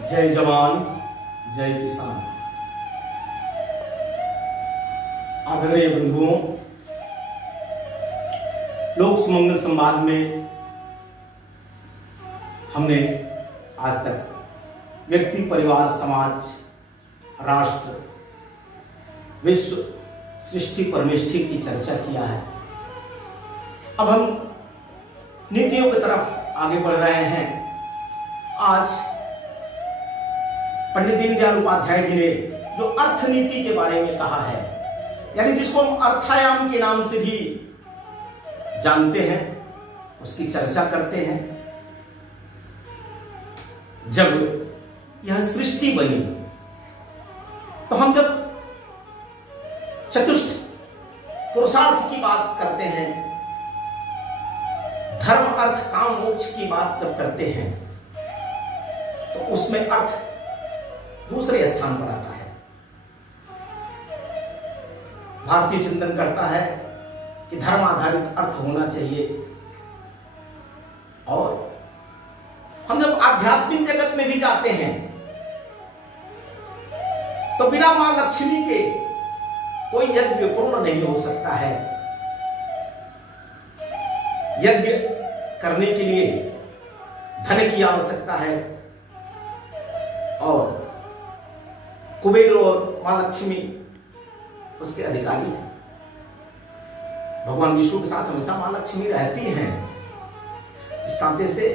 जय जवान जय किसान। आदरणीय बंधुओं, लोक सुमंगल संवाद में हमने आज तक व्यक्ति, परिवार, समाज, राष्ट्र, विश्व, सृष्टि, परमेष्ठि की चर्चा किया है। अब हम नीतियों की तरफ आगे बढ़ रहे हैं। आज पंडित दीनदयाल उपाध्याय जी ने जो अर्थनीति के बारे में कहा है, यानी जिसको हम अर्थायाम के नाम से भी जानते हैं, उसकी चर्चा करते हैं। जब यह सृष्टि बनी तो हम जब चतुष्ट पुरुषार्थ की बात करते हैं, धर्म, अर्थ, काम, मोक्ष की बात जब करते हैं, तो उसमें अर्थ दूसरे स्थान पर आता है। भारतीय चिंतन करता है कि धर्म आधारित अर्थ होना चाहिए, और हम जब आध्यात्मिक जगत में भी जाते हैं तो बिना मां लक्ष्मी के कोई यज्ञ पूर्ण नहीं हो सकता है। यज्ञ करने के लिए धन की आवश्यकता है, और कुबेर और मां लक्ष्मी उसके अधिकारी हैं। भगवान विष्णु के साथ हमेशा मां लक्ष्मी रहती हैं। इस नाते से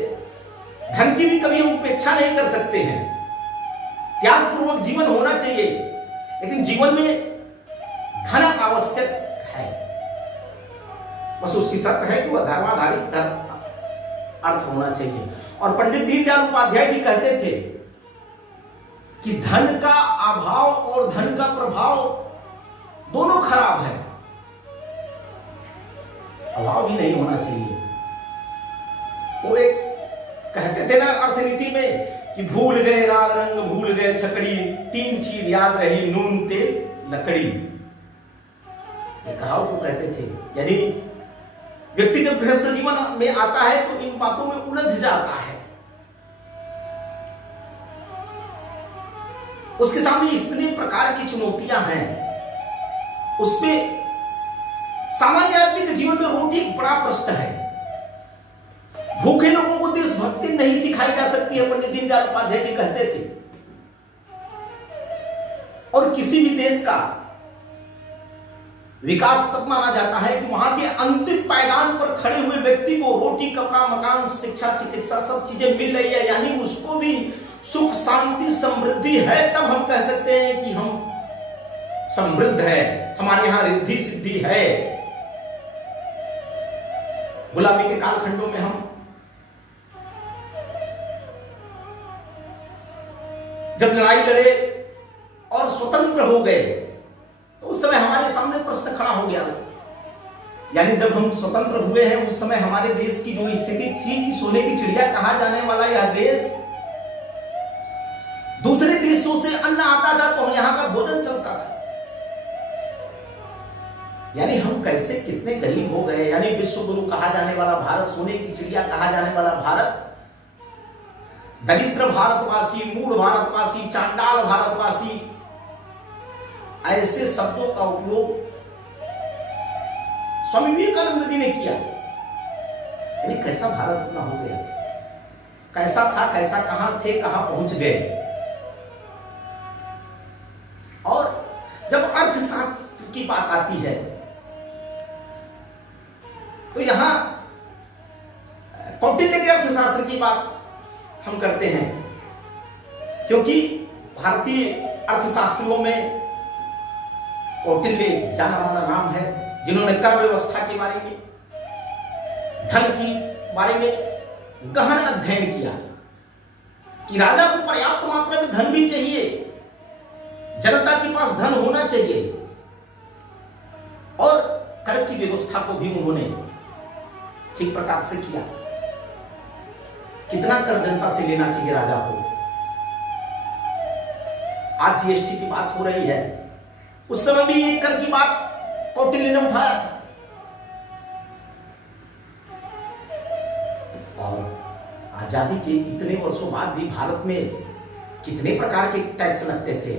धन की भी कभी हम उपेक्षा नहीं कर सकते हैं। त्याग पूर्वक जीवन होना चाहिए, लेकिन जीवन में धन आवश्यक है। बस उसकी शर्त है कि वह धर्माधारित अर्थ होना चाहिए। और पंडित दीनदयाल उपाध्याय जी कहते थे कि धन का अभाव और धन का प्रभाव दोनों खराब है। अभाव भी नहीं होना चाहिए। वो एक कहते थे ना अर्थनीति में कि भूल गए राग रंग, भूल गए छकड़ी, तीन चीज याद रही, नून तेल लकड़ी। ये कहावत तो कहते थे। यानी व्यक्ति जब गृहस्थ जीवन में आता है तो इन बातों में उलझ जाता है। उसके सामने इतने प्रकार की चुनौतियां हैं। उसमें सामान्य आदमी के जीवन में रोटी बड़ा प्रश्न है। भूखे लोगों को देशभक्ति नहीं सिखाई जा सकती है, पंडित दीनदयाल उपाध्याय जी कहते थे। और किसी भी देश का विकास तब माना जाता है कि वहां के अंतिम पायदान पर खड़े हुए व्यक्ति को रोटी, कपड़ा, मकान, शिक्षा, चिकित्सा सब चीजें मिल रही है, यानी उसको भी सुख, शांति, समृद्धि है। तब हम कह सकते हैं कि हम समृद्ध है, हमारे यहां रिद्धि सिद्धि है। गुलामी के कालखंडों में हम जब लड़ाई लड़े और स्वतंत्र हो गए तो उस समय हमारे सामने प्रश्न खड़ा हो गया। यानी जब हम स्वतंत्र हुए हैं उस समय हमारे देश की जो स्थिति थी कि सोने की चिड़िया कहा जाने वाला यह देश, दूसरे देशों से अन्न आता था तो यहां का भोजन चलता था। यानी हम कैसे कितने गरीब हो गए। यानी विश्व गुरु कहा जाने वाला भारत, सोने की चिड़िया कहा जाने वाला भारत, दरिद्र भारतवासी, मूढ़ भारतवासी, चांडाल भारतवासी, ऐसे शब्दों का उपयोग स्वामी विवेकानंद जी ने किया। यानी कैसा भारत अपना हो गया, कैसा था, कैसा कहां थे, कहां पहुंच गए। और जब अर्थशास्त्र की बात आती है तो यहां कौटिल्य के अर्थशास्त्र की बात हम करते हैं, क्योंकि भारतीय अर्थशास्त्रियों में कौटिल्य जाना माना नाम है, जिन्होंने कर व्यवस्था के बारे में, धन की बारे में गहन अध्ययन किया कि राजा को पर्याप्त मात्रा में धन भी चाहिए, जनता के पास धन होना चाहिए, और कर की व्यवस्था को भी उन्होंने ठीक प्रकार से किया। कितना कर जनता से लेना चाहिए राजा को। आज जीएसटी की बात हो रही है, उस समय भी एक कर की बात कौटिल्य ने उठाया था। और आजादी के इतने वर्षों बाद भी भारत में कितने प्रकार के टैक्स लगते थे,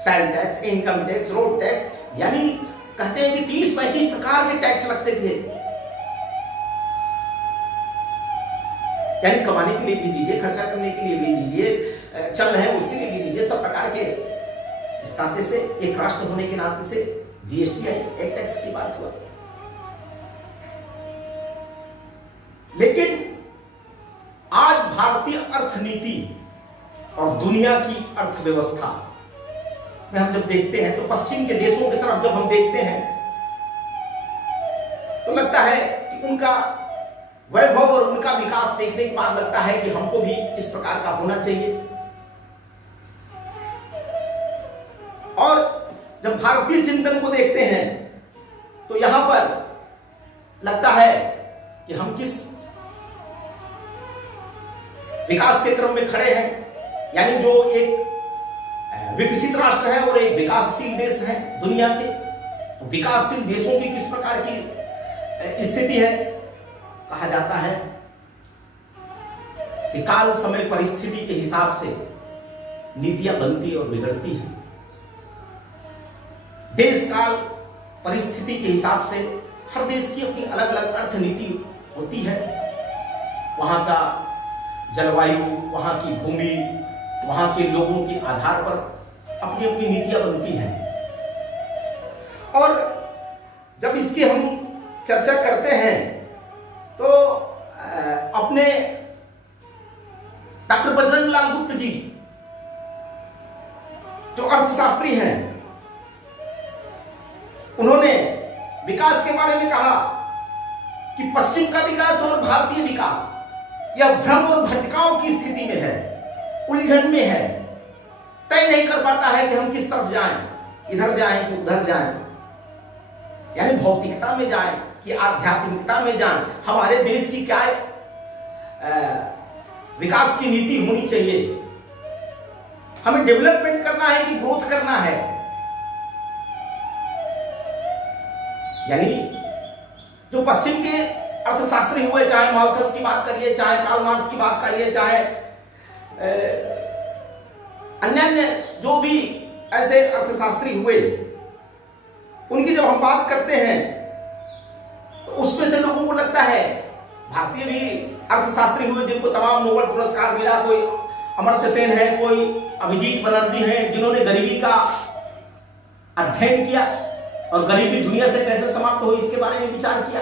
sale tax, income tax, road tax, यानी कहते हैं कि 30-35 प्रकार के टैक्स लगते थे। यानी कमाने के लिए भी दीजिए, खर्चा करने के लिए भी दीजिए, चल रहे हैं उसके लिए भी दीजिए, सब प्रकार के। इस नाते से एक राष्ट्र होने के नाते से जीएसटी एक टैक्स की बात हुआ। लेकिन आज भारतीय अर्थनीति और दुनिया की अर्थव्यवस्था में हम जब देखते हैं तो पश्चिम के देशों की तरफ जब हम देखते हैं तो लगता है कि उनका वैभव और उनका विकास देखने के बाद लगता है कि हमको भी इस प्रकार का होना चाहिए। और जब भारतीय चिंतन को देखते हैं तो यहां पर लगता है कि हम किस विकास के क्रम में खड़े हैं, यानी जो एक विकसित राष्ट्र है और एक विकासशील देश है दुनिया के, तो विकासशील देशों की किस प्रकार की स्थिति है। कहा जाता है कि काल समय परिस्थिति के हिसाब से नीतियां बनती और बिगड़ती हैं। देश काल परिस्थिति के हिसाब से हर देश की अपनी अलग अलग अर्थनीति होती है। वहां का जलवायु, वहां की भूमि, वहां के लोगों के आधार पर अपनी अपनी नीतियां बनती हैं। और जब इसकी हम चर्चा करते हैं तो अपने डॉक्टर बजरंग लाल गुप्त जी जो अर्थशास्त्री हैं, उन्होंने विकास के बारे में कहा कि पश्चिम का विकास और भारतीय विकास यह भ्रम और भटकाव की स्थिति में है, उलझन में है, तय नहीं कर पाता है कि हम किस तरफ जाएं, इधर जाएं कि उधर जाएं, यानी भौतिकता में जाएं कि आध्यात्मिकता में जाएं। हमारे देश की क्या विकास की नीति होनी चाहिए, हमें डेवलपमेंट करना है कि ग्रोथ करना है। यानी जो पश्चिम के अर्थशास्त्री हुए, चाहे माल्थस की बात करिए, चाहे कार्ल मार्क्स की बात करिए, चाहे अन्य जो भी ऐसे अर्थशास्त्री हुए, उनकी जब हम बात करते हैं तो उसमें से लोगों को लगता है, भारतीय भी अर्थशास्त्री हुए जिनको तमाम नोबेल पुरस्कार मिला, कोई अमर्त्य सेन है, कोई अभिजीत बनर्जी हैं, जिन्होंने गरीबी का अध्ययन किया और गरीबी दुनिया से कैसे समाप्त हो इसके बारे में विचार किया।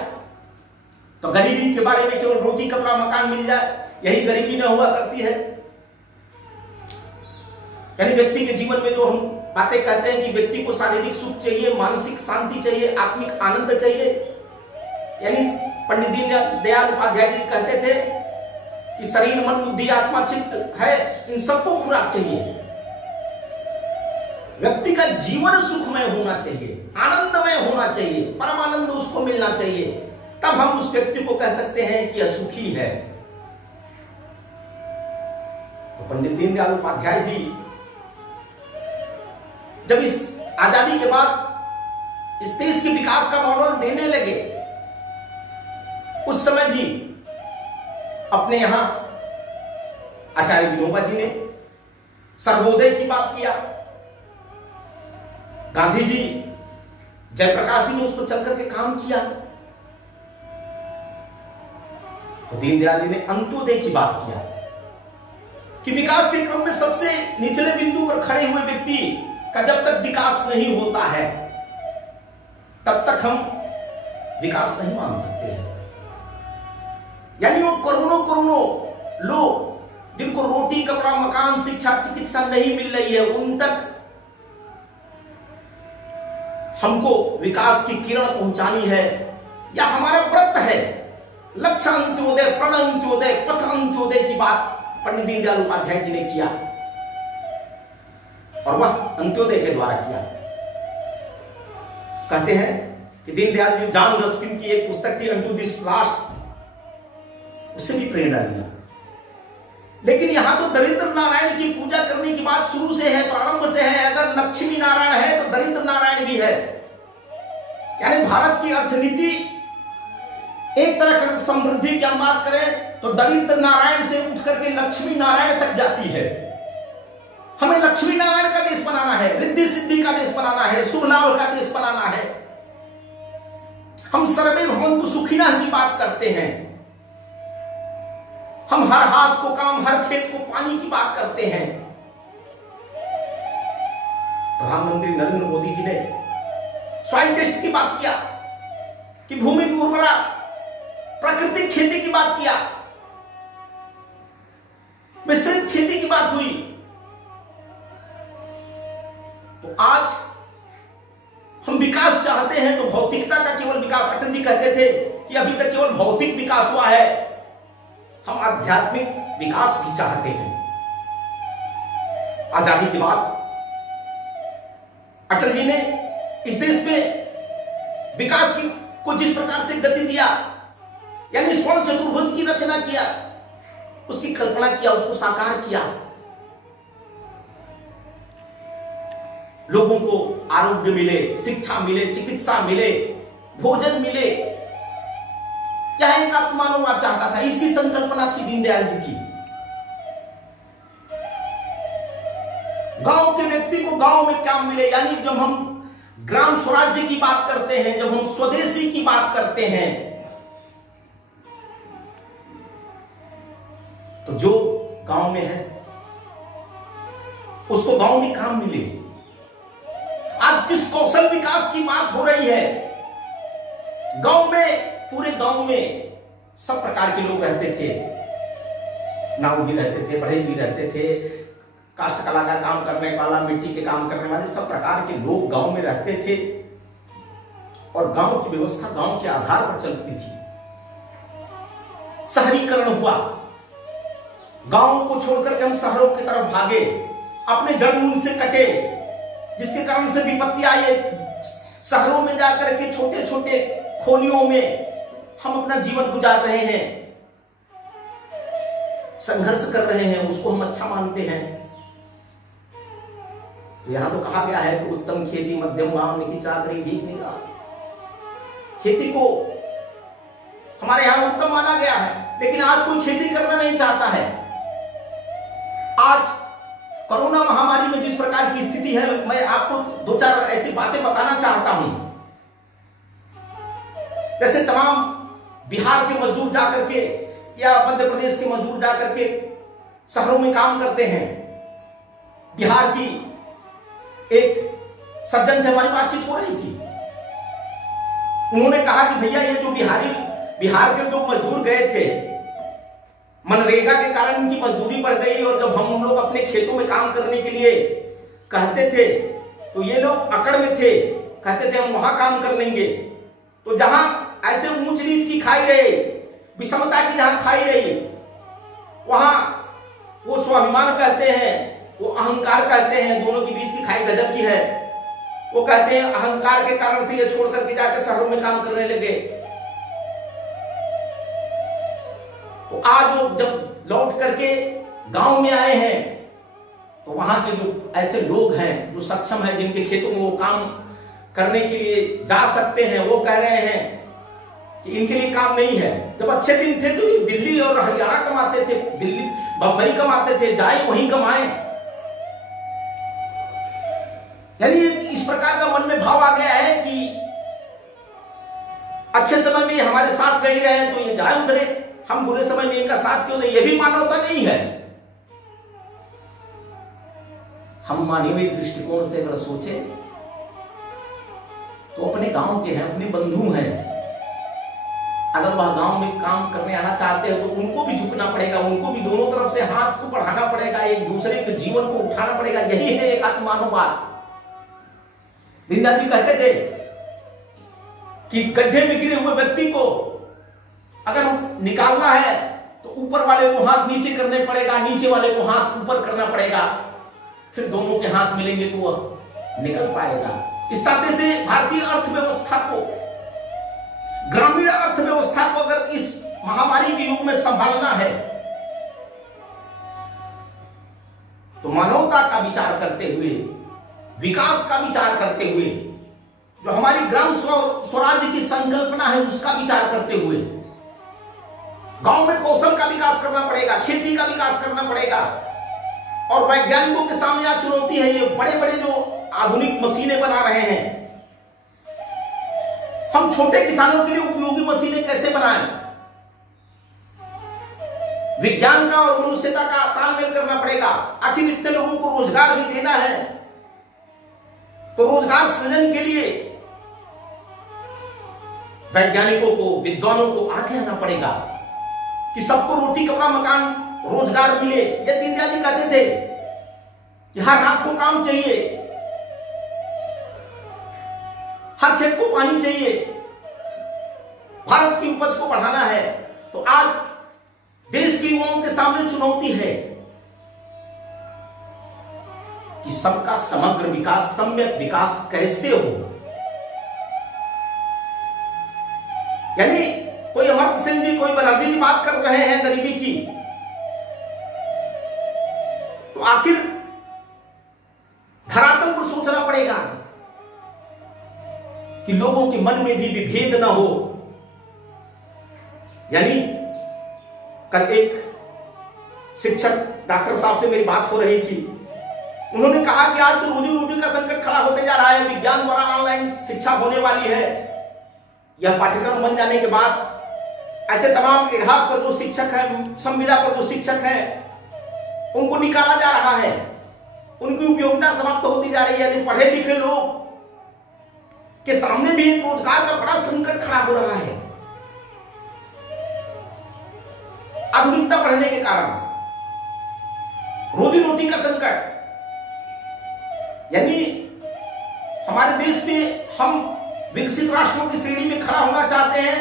तो गरीबी के बारे में केवल रोटी कपड़ा मकान मिल जाए, यही गरीबी न हुआ करती है। यानी व्यक्ति के जीवन में जो हम बातें कहते हैं कि व्यक्ति को शारीरिक सुख चाहिए, मानसिक शांति चाहिए, आत्मिक आनंद चाहिए, यानी पंडित दीनदयाल उपाध्याय जी कहते थे कि शरीर मन बुद्धि आत्मा चित्त है, इन सबको खुराक चाहिए। व्यक्ति का जीवन सुखमय होना चाहिए, आनंदमय होना चाहिए, परमानंद उसको मिलना चाहिए, तब हम उस व्यक्ति को कह सकते हैं कि यह सुखी है। तो पंडित दीनदयाल उपाध्याय जी जब इस आजादी के बाद इस देश के विकास का मॉडल देने लगे, उस समय भी अपने यहां आचार्य विनोबा जी ने सर्वोदय की बात किया, गांधी जी, जयप्रकाश जी ने उस पर चलकर के काम किया, तो दीनदयाल जी ने अंत्योदय की बात किया कि विकास के क्रम में सबसे निचले बिंदु पर खड़े हुए व्यक्ति का जब तक विकास नहीं होता है तब तक हम विकास नहीं मान सकते हैं। यानी वो करोड़ों करोड़ों लोग जिनको रोटी कपड़ा मकान शिक्षा चिकित्सा नहीं मिल रही है, उन तक हमको विकास की किरण पहुंचानी है, या हमारा व्रत है। लक्ष्य अंत्योदय, प्रण अंत्योदय, पथ अंत्योदय की बात पंडित दीनदयाल उपाध्याय जी ने किया और वह अंत्योदय के द्वारा किया। कहते हैं कि दीनदयाल जी, जॉन रस्किन की एक पुस्तक थी अनटू दिस लास्ट, उससे भी प्रेरणा लिया। लेकिन यहां तो दरिद्र नारायण की पूजा करने की बात शुरू से है, प्रारंभ से है। अगर लक्ष्मी नारायण है तो दरिद्र नारायण भी है। यानी भारत की अर्थनीति एक तरह का समृद्धि की हम बात करें तो दरिद्र नारायण से उठ करके लक्ष्मी नारायण तक जाती है। लक्ष्मी नारायण का देश बनाना है, रिद्धि सिद्धि का देश बनाना है, शुभ लाभ का देश बनाना है। हम सर्वे भवन्तु सुखिनः की बात करते हैं। हम हर हाथ को काम, हर खेत को पानी की बात करते हैं। प्रधानमंत्री नरेंद्र मोदी जी ने सॉइल टेस्ट की बात किया कि भूमि की उर्वरा, प्राकृतिक खेती की बात किया, मिश्रित खेती की बात हुई। तो आज हम विकास चाहते हैं तो भौतिकता का केवल विकास, अटल जी कहते थे कि अभी तक केवल भौतिक विकास हुआ है, हम आध्यात्मिक विकास भी चाहते हैं। आजादी के बाद अटल जी ने इस देश में विकास की को जिस प्रकार से गति दिया, यानी स्वर्ण चतुर्भुज की रचना किया, उसकी कल्पना किया, उसको साकार किया, लोगों को आरोग्य मिले, शिक्षा मिले, चिकित्सा मिले, भोजन मिले, यह एक आत्मानुवाद चाहता था। इसकी संकल्पना थी दीनदयाल जी की। गांव के व्यक्ति को गांव में क्या मिले, यानी जब हम ग्राम स्वराज्य की बात करते हैं, जब हम स्वदेशी की बात करते हैं, तो जो गांव में है उसको गांव में काम मिले। आज जिस कौशल विकास की बात हो रही है, गांव में, पूरे गांव में सब प्रकार के लोग रहते थे, नाव भी रहते थे, बढ़ई भी रहते थे, काष्ठ कला का काम करने वाला, मिट्टी के काम करने वाले, सब प्रकार के लोग गांव में रहते थे। और गांव की व्यवस्था गांव के आधार पर चलती थी। शहरीकरण हुआ, गांव को छोड़कर के हम शहरों की तरफ भागे, अपने जड़ मूल से कटे, जिसके कारण से विपत्ति आई। शहरों में जाकर के छोटे छोटे खोलियों में हम अपना जीवन गुजार रहे हैं, संघर्ष कर रहे हैं, उसको हम अच्छा मानते हैं। तो यहां तो कहा गया है कि उत्तम खेती मध्यम वाम की चाकरी भीख निकाल। खेती को हमारे यहां उत्तम माना गया है, लेकिन आज कोई खेती करना नहीं चाहता है। आज कोरोना महामारी में जिस प्रकार की स्थिति है, मैं आपको दो चार ऐसी बातें बताना चाहता हूं। जैसे तमाम बिहार के मजदूर जाकर के या मध्य प्रदेश के मजदूर जाकर के शहरों में काम करते हैं। बिहार की एक सज्जन से हमारी बातचीत हो रही थी, उन्होंने कहा कि भैया ये जो बिहार के जो मजदूर गए थे, मनरेगा के कारण उनकी मजदूरी बढ़ गई, और जब हम लोग अपने खेतों में काम करने के लिए कहते थे तो ये लोग अकड़ में थे, कहते थे हम वहां काम कर लेंगे। तो जहां ऐसे ऊंच नीच की खाई रहे, विषमता की जहां खाई रही, वहां वो स्वाभिमान कहते हैं, वो अहंकार कहते हैं, दोनों के बीच की खाई गजब की है। वो कहते हैं अहंकार के कारण से ये छोड़ करके जाकर शहरों में काम करने लगे। तो आज वो जब लौट करके गांव में आए हैं, तो वहां के जो ऐसे लोग हैं जो सक्षम हैं, जिनके खेतों में वो काम करने के लिए जा सकते हैं, वो कह रहे हैं कि इनके लिए काम नहीं है। जब अच्छे दिन थे तो ये दिल्ली और हरियाणा कमाते थे, दिल्ली बम्बई कमाते थे, जाए वहीं कमाए। यानी इस प्रकार का मन में भाव आ गया है कि अच्छे समय में हमारे साथ नहीं रहे तो ये जाए उधरे, हम बुरे समय में इनका साथ क्यों नहीं। ये भी मानवता नहीं है। हम मानवीय दृष्टिकोण से अगर सोचे तो अपने गांव के हैं, अपने बंधु हैं, अगर वह गांव में काम करने आना चाहते हो तो उनको भी झुकना पड़ेगा, उनको भी दोनों तरफ से हाथ को बढ़ाना पड़ेगा, एक दूसरे के जीवन को उठाना पड़ेगा। यही है एक आत्मानुवाद। दीनदयाल जी कहते थे कि गड्ढे में गिरे हुए व्यक्ति को अगर निकालना है तो ऊपर वाले को हाथ नीचे करने पड़ेगा, नीचे वाले को हाथ ऊपर करना पड़ेगा, फिर दोनों के हाथ मिलेंगे तो वह निकल पाएगा। इस तरह से भारतीय अर्थव्यवस्था को, ग्रामीण अर्थव्यवस्था को अगर इस महामारी के युग में संभालना है तो मानवता का विचार करते हुए, विकास का विचार करते हुए, जो हमारी ग्राम स्वराज्य की संकल्पना है उसका विचार करते हुए, गांव में कौशल का विकास करना पड़ेगा, खेती का विकास करना पड़ेगा, और वैज्ञानिकों के सामने आज चुनौती है, ये बड़े बड़े जो आधुनिक मशीनें बना रहे हैं, हम छोटे किसानों के लिए उपयोगी मशीनें कैसे बनाएं? विज्ञान का और मनुष्यता का तालमेल करना पड़ेगा। आखिर इतने लोगों को रोजगार भी देना है, तो रोजगार सृजन के लिए वैज्ञानिकों को, विद्वानों को आगे आना पड़ेगा कि सबको रोटी, कपड़ा, मकान, रोजगार मिले। ये दीनदयाल जी कहते थे कि हर रात को काम चाहिए, हर खेत को पानी चाहिए, भारत की उपज को बढ़ाना है। तो आज देश के युवाओं के सामने चुनौती है कि सबका समग्र विकास, सम्यक विकास कैसे हो। यानी कोई अमर्त्य सेन जी, कोई बनर्जी जी बात कर रहे हैं गरीबी की, तो आखिर धरातल पर सोचना पड़ेगा कि लोगों के मन में भी विभेद न हो। यानी कल एक शिक्षक डॉक्टर साहब से मेरी बात हो रही थी, उन्होंने कहा कि आज तो रोजी रोटी का संकट खड़ा होते जा रहा है, विज्ञान द्वारा ऑनलाइन शिक्षा होने वाली है। यह पाठ्यक्रम बन जाने के बाद ऐसे तमाम इलाहाब पर जो शिक्षक हैं, संविदा पर जो शिक्षक हैं, उनको निकाला जा रहा है, उनकी उपयोगिता समाप्त होती जा रही है। यानी पढ़े लिखे लोग के सामने भी रोजगार का बड़ा संकट खड़ा हो रहा है आधुनिकता बढ़ने के कारण, रोजी रोटी का संकट। यानी हमारे देश में हम विकसित राष्ट्रों की श्रेणी में खड़ा होना चाहते हैं,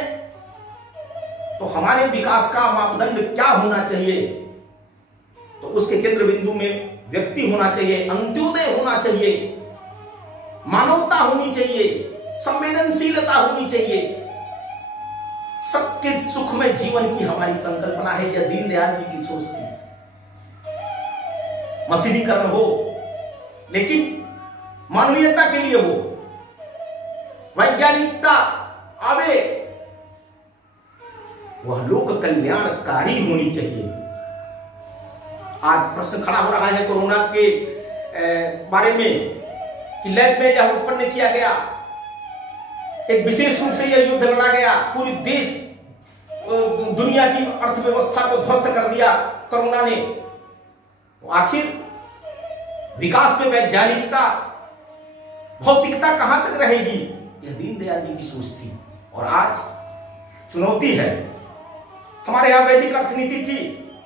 तो हमारे विकास का मापदंड क्या होना चाहिए? तो उसके केंद्र बिंदु में व्यक्ति होना चाहिए, अंत्योदय होना चाहिए, मानवता होनी चाहिए, संवेदनशीलता होनी चाहिए। सबके सुखमय जीवन की हमारी संकल्पना है। यह दीनदयाल जी की सोच थी। मशीनीकरण हो, लेकिन मानवीयता के लिए हो, वैज्ञानिकता आवे, वह लोक कल्याणकारी होनी चाहिए। आज प्रश्न खड़ा हो रहा है कोरोना के बारे में कि लैब में यह उत्पन्न किया गया, एक विशेष रूप से यह युद्ध लड़ा गया, पूरी देश दुनिया की अर्थव्यवस्था को ध्वस्त कर दिया कोरोना ने। तो आखिर विकास में वैज्ञानिकता, भौतिकता कहां तक रहेगी? यह दीनदयाल जी की सोच थी। और आज चुनौती है। हमारे यहां वैदिक अर्थनीति थी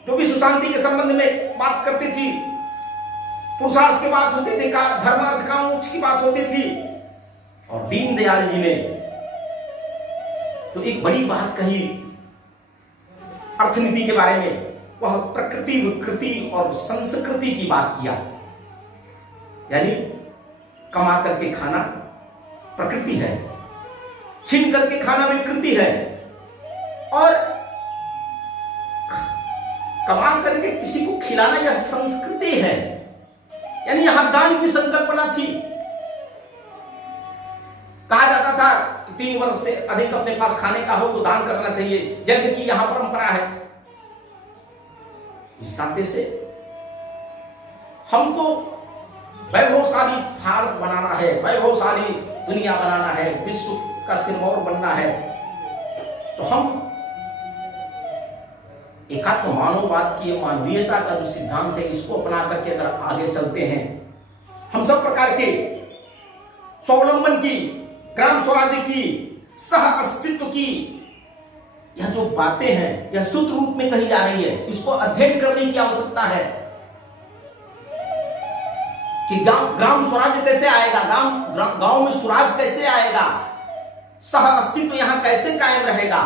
जो विश्व शांति के संबंध में बात करती थी, पुरुषार्थ की बात होती थी, धर्म अर्थ काम मोक्ष की बात होती थी। और दीनदयाल जी ने तो एक बड़ी बात कही अर्थनीति के बारे में, वह प्रकृति, विकृति और संस्कृति की बात किया। यानी कमा करके खाना प्रकृति है, छीन करके खाना विकृति है, और कमा करके किसी को खिलाना यह संस्कृति है। यानी यहां दान की संकल्पना थी। कहा जाता था कि 3 वर्ष से अधिक अपने पास खाने का हो तो दान करना चाहिए, यज्ञ की यहां परंपरा है। इस नाते से हमको वैभवशाली भारत बनाना है, वैभवशाली दुनिया बनाना है, विश्व का सिरमौर बनना है, तो हम एकात्म मानववाद की, मानवीयता का जो सिद्धांत है, इसको अपना करके अगर आगे चलते हैं, हम सब प्रकार के स्वावलंबन की, ग्राम स्वराज्य की, सह अस्तित्व की यह जो बातें हैं, यह सूत्र रूप में कही जा रही है, इसको अध्ययन करने की आवश्यकता है कि ग्राम स्वराज्य कैसे आएगा, गांव में स्वराज कैसे आएगा, सह अस्तित्व यहां कैसे कायम रहेगा,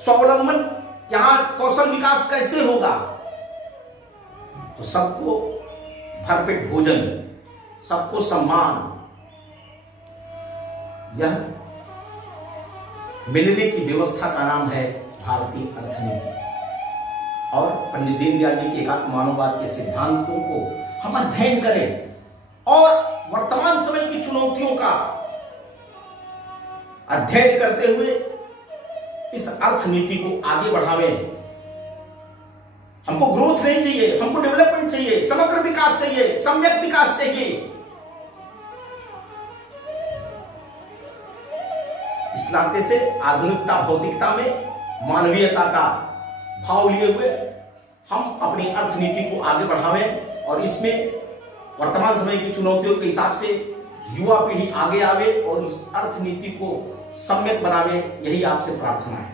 स्वावलंबन यहां कौशल विकास कैसे होगा। तो सबको भरपेट भोजन, सबको सम्मान, यह मिलने की व्यवस्था का नाम है भारतीय अर्थनीति। और पंडित दीनदयाल जी के एकात्म मानववाद के सिद्धांतों को हम अध्ययन करें और वर्तमान समय की चुनौतियों का अध्ययन करते हुए इस अर्थनीति को आगे बढ़ावें। हमको ग्रोथ नहीं चाहिए, हमको डेवलपमेंट चाहिए। विकास चाहिए, सम्यक विकास चाहिए। इस नाते से आधुनिकता भौतिकता में मानवीयता का भाव लिए हुए हम अपनी अर्थनीति को आगे बढ़ावें और इसमें वर्तमान समय की चुनौतियों के हिसाब से युवा पीढ़ी आगे आवे और इस अर्थनीति को सम्यक बनावे, यही आपसे प्रार्थना है।